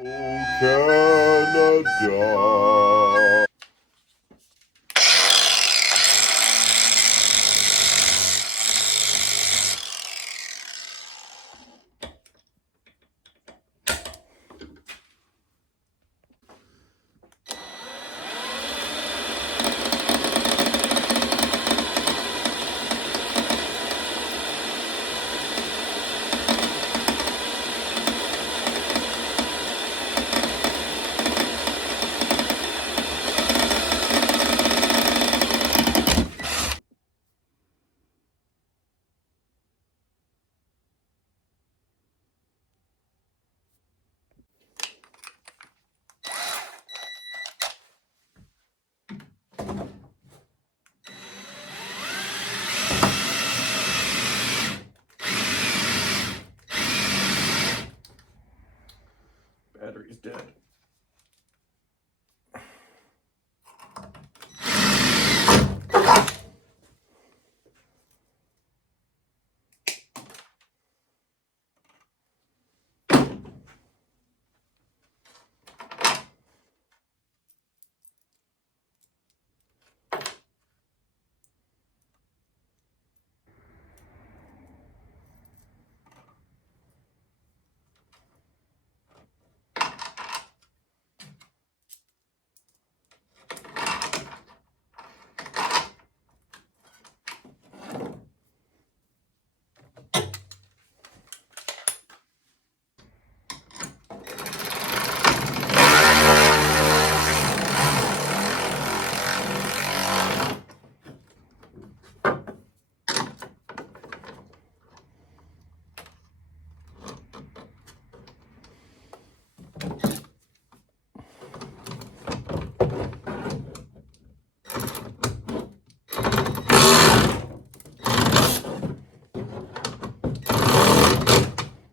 Canada. Battery's dead.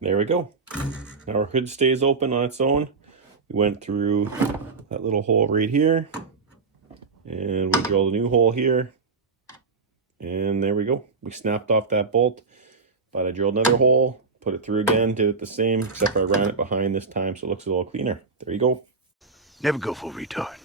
There we go. Now our hood stays open on its own. We went through that little hole right here, and we drilled a new hole here, and there we go. We snapped off that bolt, but I drilled another hole, put it through again, did it the same, except for I ran it behind this time, so it looks a little cleaner. There you go. Never go full retard.